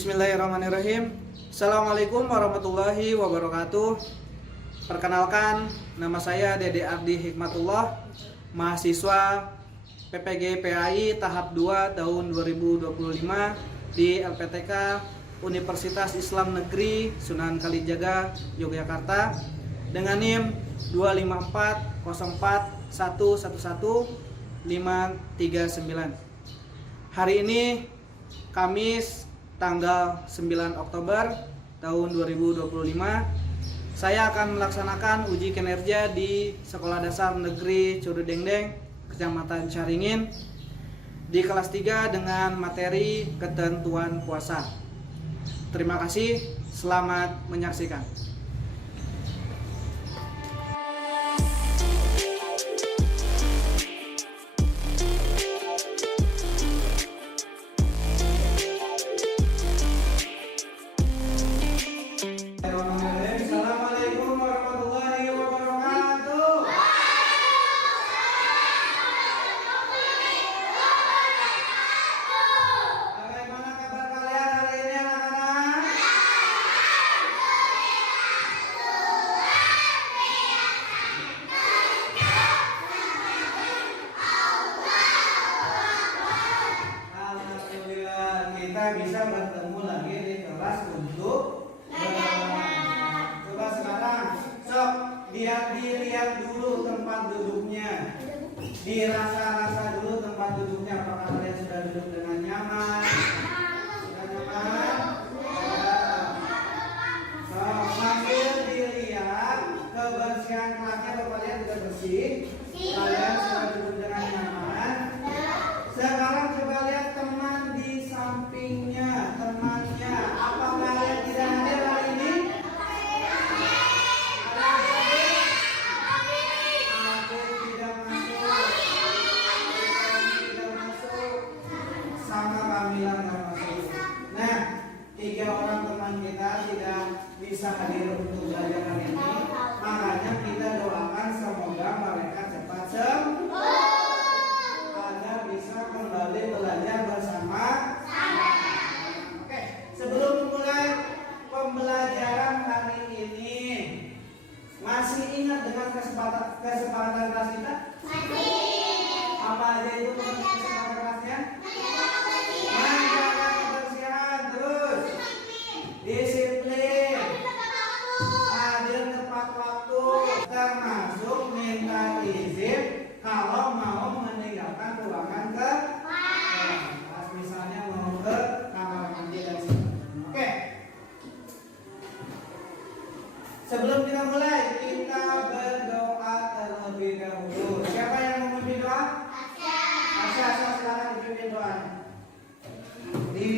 Bismillahirrahmanirrahim. Assalamualaikum warahmatullahi wabarakatuh. Perkenalkan, nama saya Dede Ardi Hikmatullah, mahasiswa PPG PAI tahap 2 tahun 2025 di LPTK Universitas Islam Negeri Sunan Kalijaga, Yogyakarta dengan NIM 25404111539. Hari ini Kamis tanggal 9 Oktober tahun 2025, saya akan melaksanakan uji kinerja di Sekolah Dasar Negeri Curudengdeng, Kecamatan Caringin di kelas 3 dengan materi ketentuan puasa. Terima kasih, selamat menyaksikan. Assalamualaikum warahmatullahi wabarakatuh. Bagaimana kabar kalian hari ini, anak-anak? Alhamdulillah, kita bisa bertemu lagi di kelas untuk coba sekarang, sok dilihat dulu tempat duduknya, dirasa-rasa dulu tempat duduknya. Apakah kalian sudah duduk dengan nyaman? Sudah nyaman? Sok sambil dilihat kebersihan kelasnya, kalau kalian sudah bersih, kalian sudah duduk dengan nyaman. Sekarang coba lihat teman di sampingnya, temannya. Apakah dia tidak hadir hari ini? Sama Kamila nggak masuk. Nah, 3 orang teman kita tidak bisa hadir untuk belajar hari ini. Makanya kita doakan semoga mereka cepat sembuh agar bisa kembali belajar bersama. Oke, sebelum mulai pembelajaran hari ini, masih ingat dengan kesepakatan kelas kita? Apa aja itu kesepakatan kelasnya? Menjaga kebersihan, terus disiplin, hadir tepat waktu, termasuk minta izin kalau mau meninggalkan ruangan ke kelas, misalnya mau ke kamar mandi dan sebagainya. Oke. Sebelum kita mulai, kita berdoa terlebih dahulu. Siapa yang mau memimpin doa? Asya, silakan dipimpin doa. Di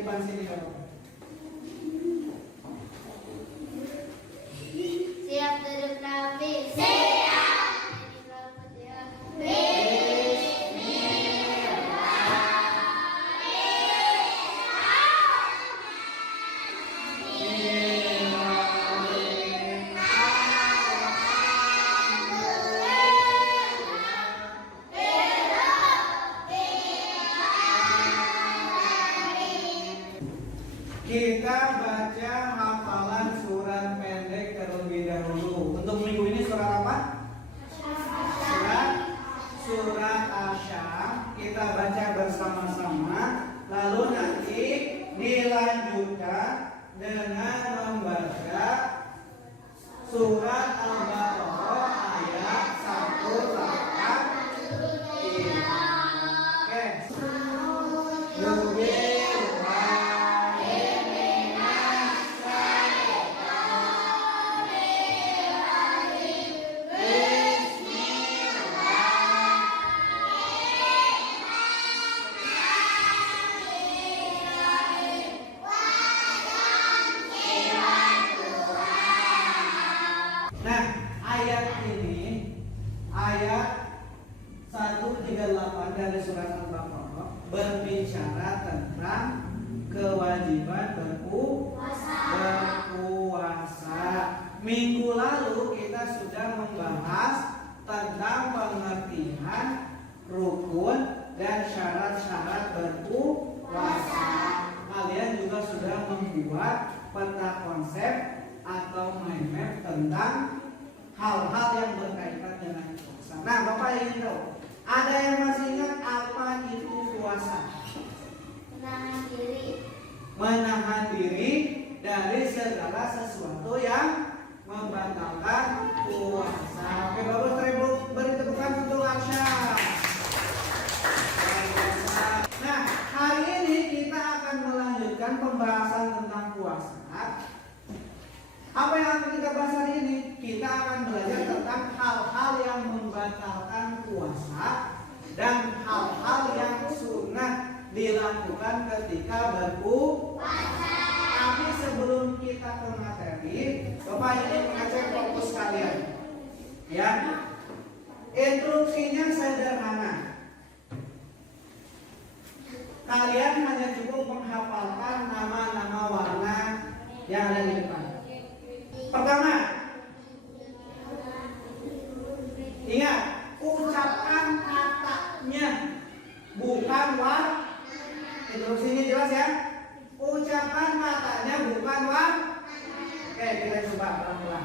depan sini, Bapak. Siap duduk Nabi. Siap. Kita baca hafalan surat pendek terlebih dahulu. Untuk minggu ini surat apa? Surat Asyam. Kita baca bersama-sama. Lalu nanti dilanjutkan dengan membaca surat Al-Baqarah ayat 183. Oke. Nah, ayat ini, ayat 138 dari surat Al-Baqarah berbicara tentang kewajiban berpuasa. Minggu lalu kita sudah membahas tentang pengertian rukun dan syarat-syarat berpuasa. Kalian juga sudah sudah membuat peta konsep atau mind map tentang hal-hal yang berkaitan dengan puasa. Nah, Bapak ingin tahu, ada yang masih ingat apa itu puasa? Menahan diri. Menahan diri dari segala sesuatu yang membatalkan puasa. Oke, bagus, beri tepukan untuk Arsha. Nah, hari ini kita akan melanjutkan pembahasan tentang puasa. Apa yang akan kita bahas hari ini? Kita akan belajar tentang hal-hal yang membatalkan puasa dan hal-hal yang sunnah dilakukan ketika berpuasa. Tapi sebelum kita ke materi, Bapak ingin mengajak fokus kalian. Ya, instruksinya sederhana. Kalian hanya cukup menghafalkan nama-nama warna yang ada di depan. Pertama, ingat, ucapkan katanya, bukan warna. Instruksinya jelas ya. Ucapan katanya bukan warna. Oke, kita coba pelan-pelan.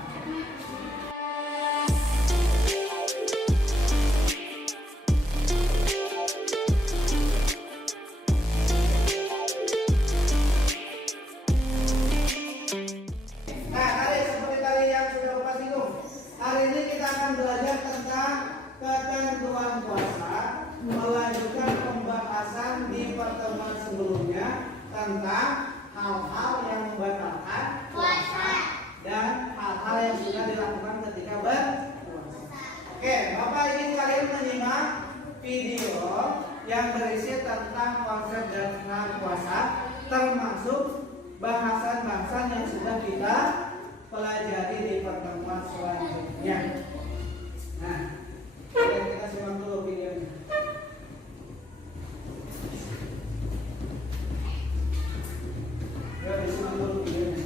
Belajar tentang ketentuan puasa, melanjutkan pembahasan di pertemuan sebelumnya tentang hal-hal yang membatalkan puasa dan hal-hal yang sudah dilakukan ketika berpuasa. Oke, Bapak ingin kalian menyimak video yang berisi tentang konsep dan puasa, termasuk bahasan-bahasan yang sudah kita pelajari di pertemuan selanjutnya. Nah, kita simak dulu videonya. Ya, simak dulu videonya.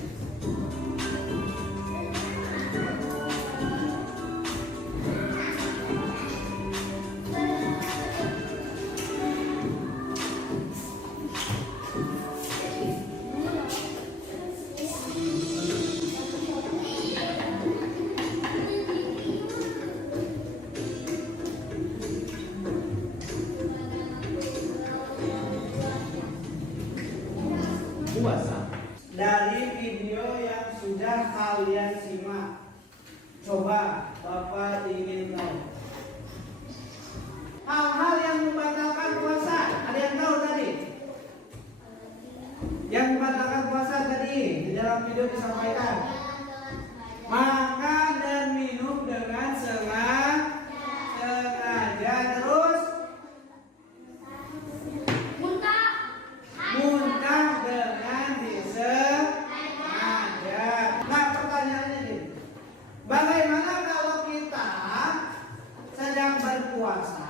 Puasa. Dari video yang sudah kalian simak, coba Bapak ingin tahu hal-hal yang membatalkan puasa. Ada yang tahu tadi? Yang membatalkan puasa tadi di dalam video disampaikan, makan dan minum dengan sengaja, terus muntah dengan disengaja. Nah, pertanyaannya nih, bagaimana kalau kita sedang berpuasa,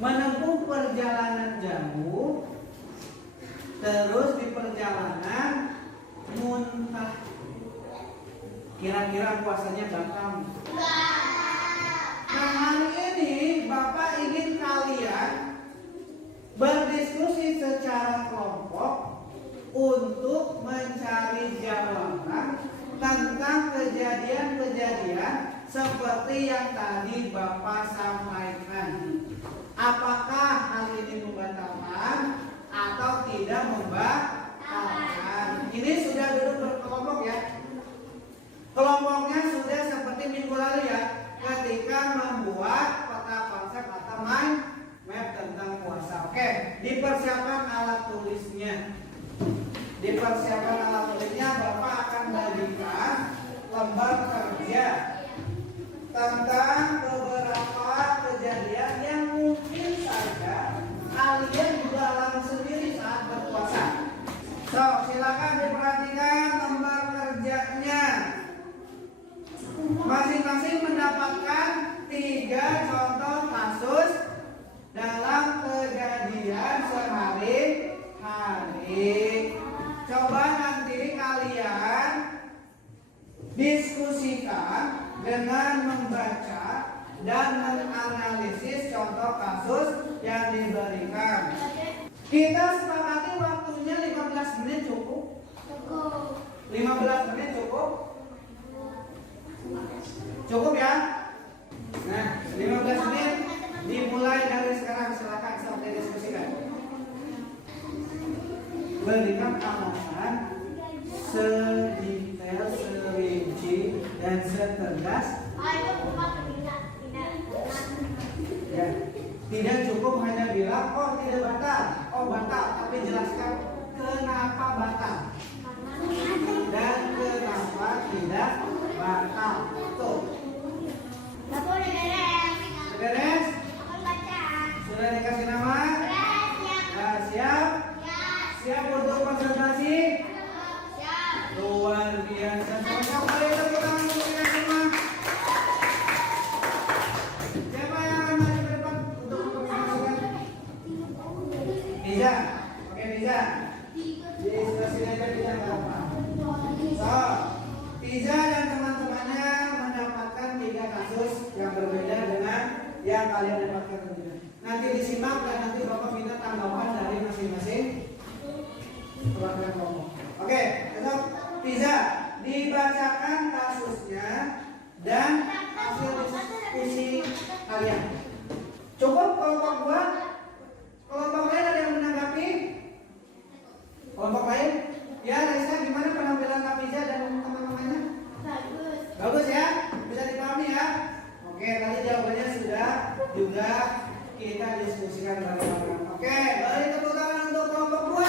menempuh perjalanan jauh, terus di perjalanan muntah? Kira-kira puasanya batal? Nah, hari ini Bapak ingin kalian berdiskusi secara kelompok untuk mencari jawaban tentang kejadian-kejadian seperti yang tadi Bapak sampaikan. Apakah hal ini membatalkan atau tidak membatalkan? Ini sudah duduk berkelompok ya. Kelompoknya sudah seperti minggu lalu ya, ketika membuat peta konsep atau mind map tentang puasa. Oke, dipersiapkan alat tulisnya. Bapak akan bagikan lembar kerja tentang beberapa kejadian yang mungkin saja kalian juga alami sendiri saat berpuasa. So, silakan diperhatikan lembar kerjanya. Masing-masing mendapatkan 3 contoh kasus dalam kejadian sehari-hari. Coba nanti kalian diskusikan dengan membaca dan menganalisis contoh kasus yang diberikan. Kita sepakati waktunya 15 15 menit cukup? Cukup ya? Nah, 15 menit dimulai dari sekarang, silakan sampai diskusikan. Berikan alasan sedetail, serinci, dan setegas. Ya, tidak cukup hanya bilang, oh tidak batal, oh batal, tapi jelaskan kenapa batal dan kenapa tidak batal. Tuh. Beres? Sudah dikasih nama? Nah, siap? Siap untuk konsentrasi? Luar biasa. Sama-sama boleh tepuk tangan untuk kita semua. Siapa yang akan maju ke depan untuk memperkenalkan? Niza. Oke, Niza. Di sebelah sini aja Niza, nggak apa. So, Niza dan teman-temannya mendapatkan 3 kasus yang berbeda dengan yang kalian dapatkan tadi. Nanti disimak dan nanti Bapak minta tanggapan dari masing-masing perwakilan kelompok. Oke, besok Tiza dibacakan kasusnya dan hasil diskusi kalian. Cukup kelompok 2? Kelompok lain ada yang menanggapi? Kelompok lain? Ya, Raisa, gimana penampilan Tiza dan teman-temannya? Bagus ya? Bisa dipahami ya? Oke, tadi jawabannya sudah juga kita diskusikan bareng-bareng. Oke, beri tepuk tangan untuk kelompok 2.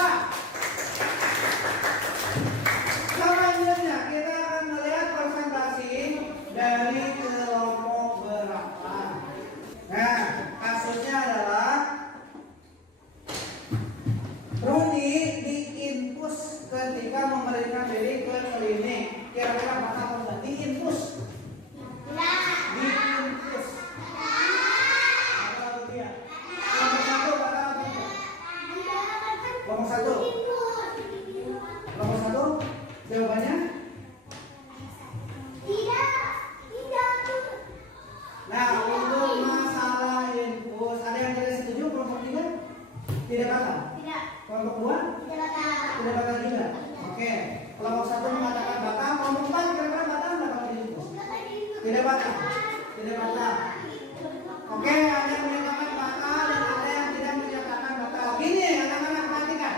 Selanjutnya kita akan melihat presentasi dari kelompok berapa. Nah, kasusnya adalah Rudi diinfus ketika memberikan diri ke klinik. Kira-kira batal atau enggak? Diinfus. Diinfus. Batal dia. Nomor 1 batal atau enggak? Nomor 1. Nomor 1. Jawabannya? Tidak. Nah, untuk masalah infus, ada yang tidak setuju kelompok 3? Tidak batal. Kelompok 2? Tidak batal juga. Oke. Kelompok 1 mengatakan batal, kelompok 4 kira-kira batal enggak kalau infus? Tidak batal. Tidak batal. Oke, ada yang menyatakan batal dan ada yang tidak menyatakan batal. Gini, anak-anak perhatikan.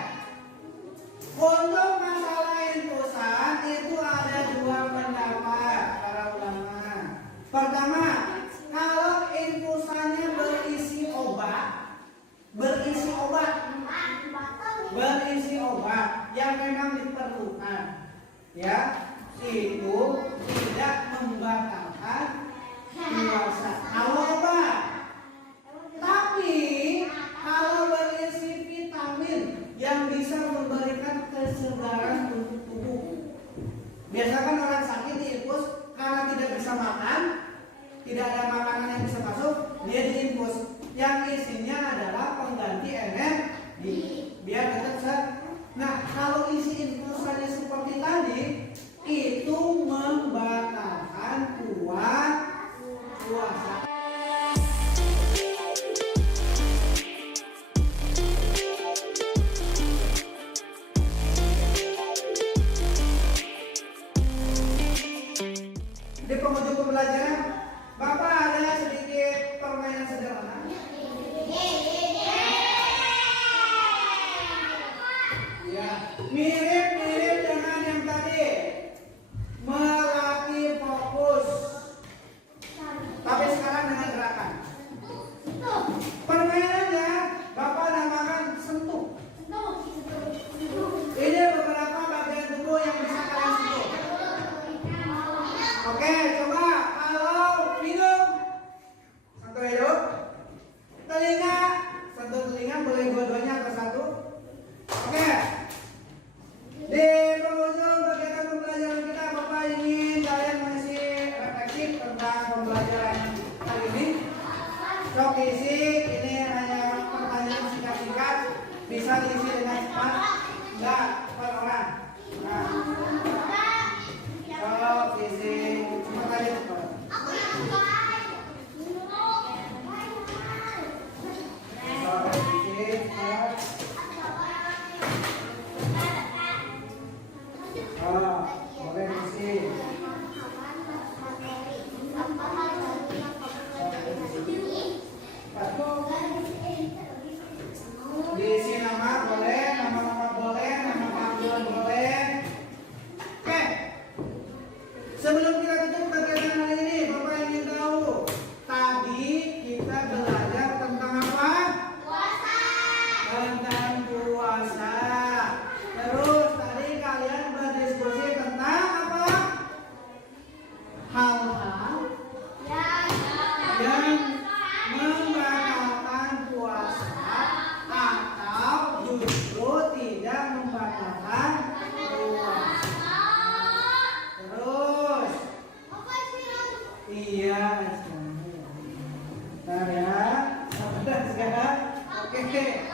Untuk masalah infusan itu ada 2 pendapat para ulama. Pertama, kalau infusannya berisi obat yang memang diperlukan, ya, itu tidak membatalkan puasa. Kalau obat, tapi kalau berisi vitamin yang bisa memberikan kesegaran untuk tubuh. Biasakan orang sakit diinfus karena tidak bisa makan, tidak ada makanan yang bisa masuk, dia diinfus. Yang isinya adalah pengganti energi biar tetap sehat. Nah, kalau isi infusannya seperti tadi, itu membatalkan puasa. Di penghujung pembelajaran, Bapak ada sedikit permainan sederhana. Ya, mirip-mirip dengan yang tadi. Melatih fokus. Tapi sekarang dengan gerakan. Permainannya Bapak namakan sentuh. Ini beberapa bagian tubuh yang bisa kalian sentuh. Oke, coba kalau hidung, sentuh hidung. Telinga, sentuh telinga, boleh dua-duanya atau satu. Oke. Di penghujung kegiatan pembelajaran kita, Bapak ingin kalian masih refleksif tentang pembelajaran kali ini. Sok isi, ini hanya pertanyaan singkat-singkat, bisa diisi dengan cepat, enggak per orang. Nah, sok isi cepat aja cepat. Sok isi cepat. tentang puasa. Terus tadi kalian berdiskusi tentang apa? Hal-hal yang membatalkan puasa atau justru tidak membatalkan puasa. Terus, iya, bentar ya, sabar sekarang. Oke.